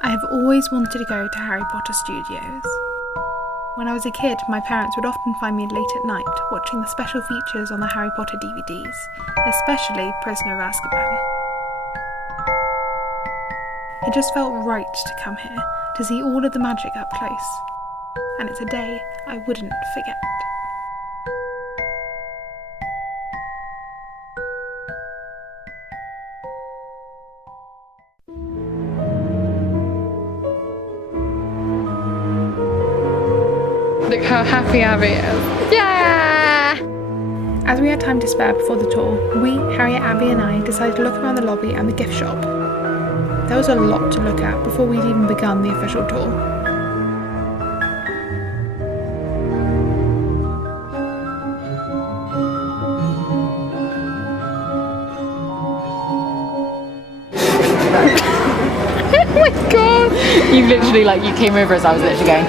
I have always wanted to go to Harry Potter Studios. When I was a kid, my parents would often find me late at night watching the special features on the Harry Potter DVDs, especially Prisoner of Azkaban. It just felt right to come here to see all of the magic up close, and it's a day I wouldn't forget. Look how happy Abby is. Yeah! As we had time to spare before the tour, we, Harriet, Abby and I decided to look around the lobby and the gift shop. There was a lot to look at before we'd even begun the official tour. Oh my god! You literally, you came over as I was literally going.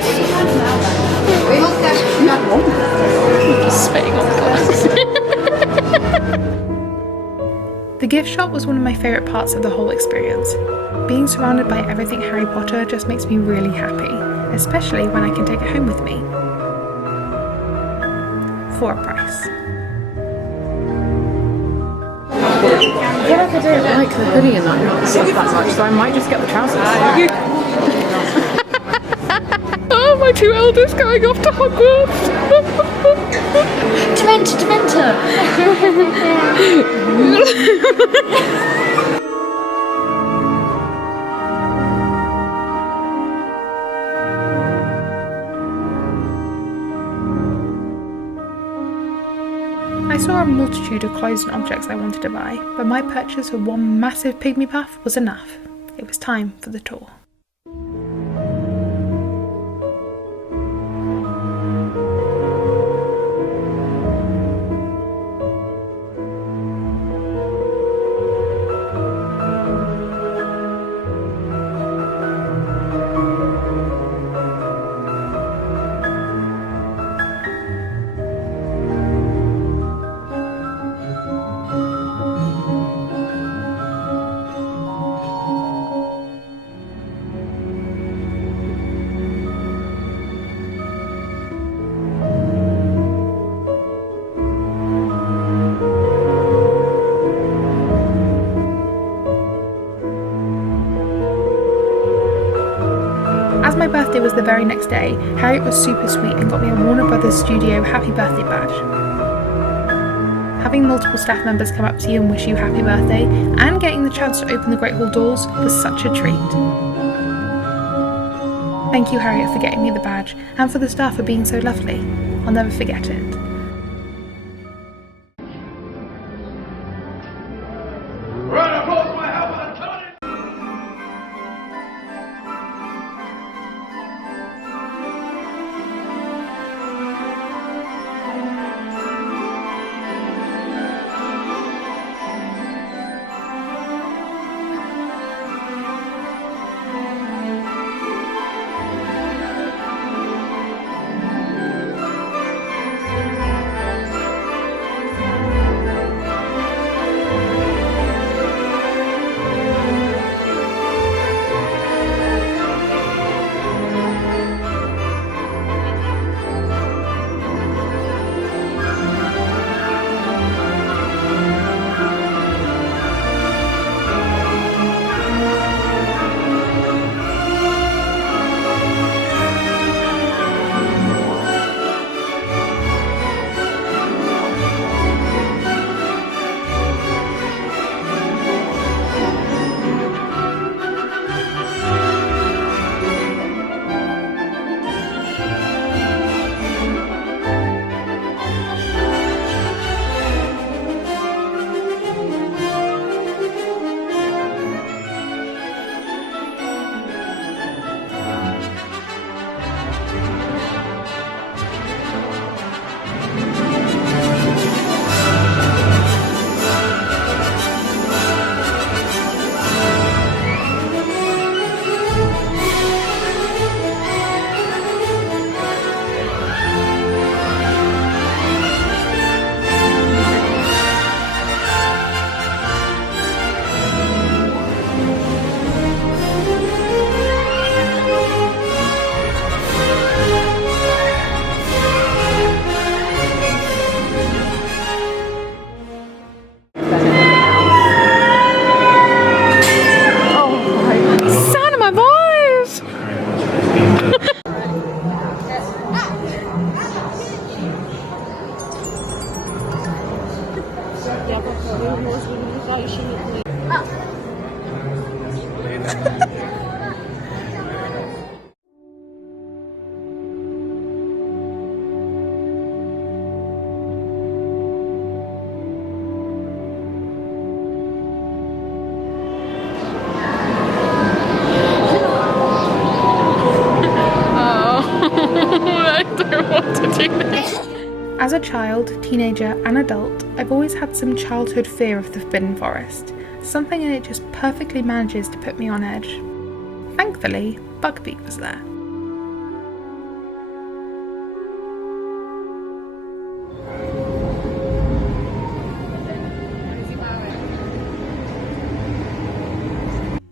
Spitting on glass. The gift shop was one of my favourite parts of the whole experience. Being surrounded by everything Harry Potter just makes me really happy, especially when I can take it home with me. For a price. I feel like I don't like the hoodie and that stuff that much, so I might just get the trousers. Oh, my two elders going off to Hogwarts! Dementor! I saw a multitude of clothes and objects I wanted to buy, but my purchase of one massive pygmy puff was enough. It was time for the tour. As my birthday was the very next day, Harriet was super sweet and got me a Warner Brothers Studio happy birthday badge. Having multiple staff members come up to you and wish you happy birthday, and getting the chance to open the Great Hall doors was such a treat. Thank you, Harriet, for getting me the badge, and for the staff for being so lovely. I'll never forget it. As a child, teenager and adult, I've always had some childhood fear of the Forbidden Forest. Something in it just perfectly manages to put me on edge. Thankfully, Buckbeak was there.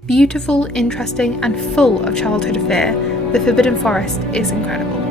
Beautiful, interesting, and full of childhood fear, the Forbidden Forest is incredible.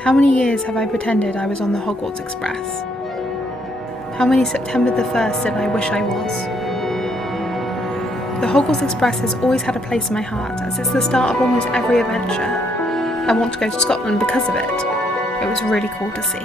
How many years have I pretended I was on the Hogwarts Express? How many September the 1st did I wish I was? The Hogwarts Express has always had a place in my heart, as it's the start of almost every adventure. I want to go to Scotland because of it. It was really cool to see.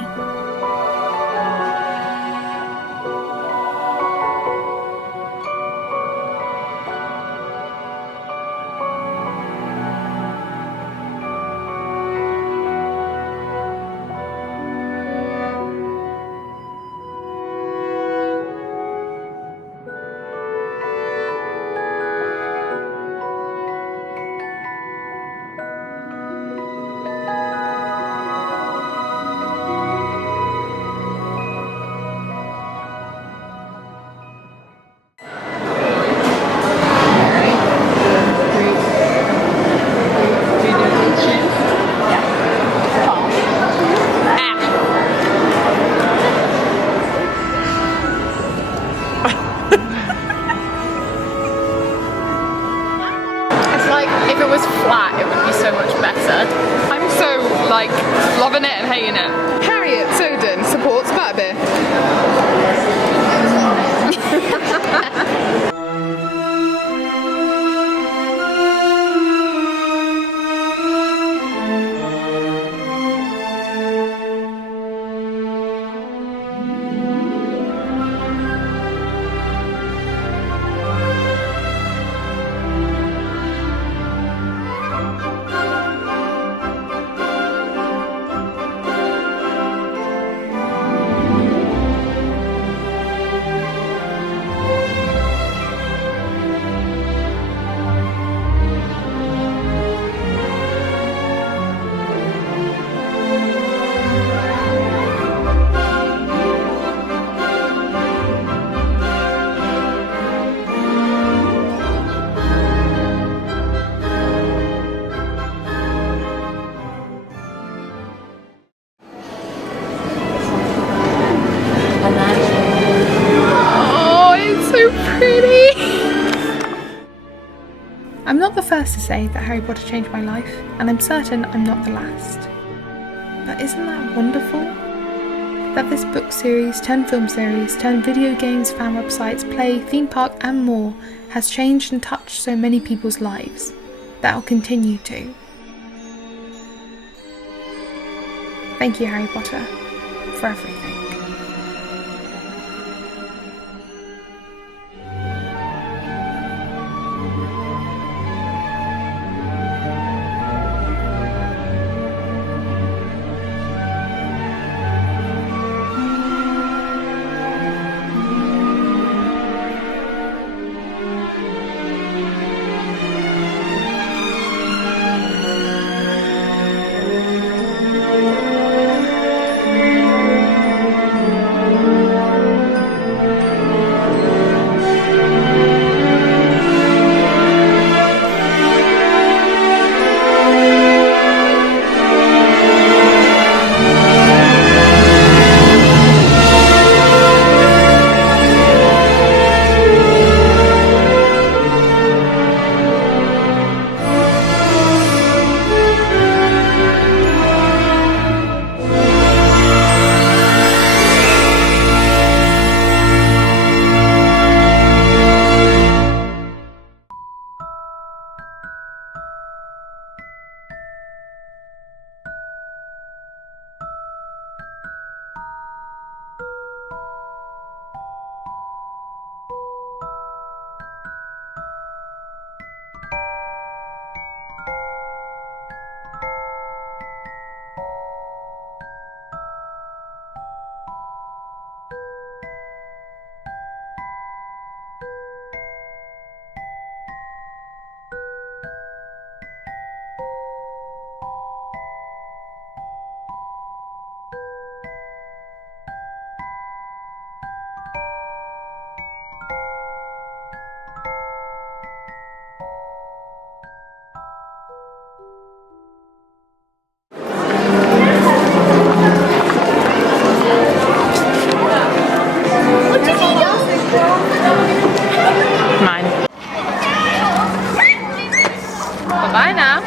If it was flat, it would be so much better. I'm so, like, loving it and hating it. Harriet Soden supports Butterbeer. I'm not the first to say that Harry Potter changed my life, and I'm certain I'm not the last. But isn't that wonderful? That this book series, turned film series, turned video games, fan websites, play, theme park and more has changed and touched so many people's lives. That'll continue to. Thank you, Harry Potter, for everything. Bye now.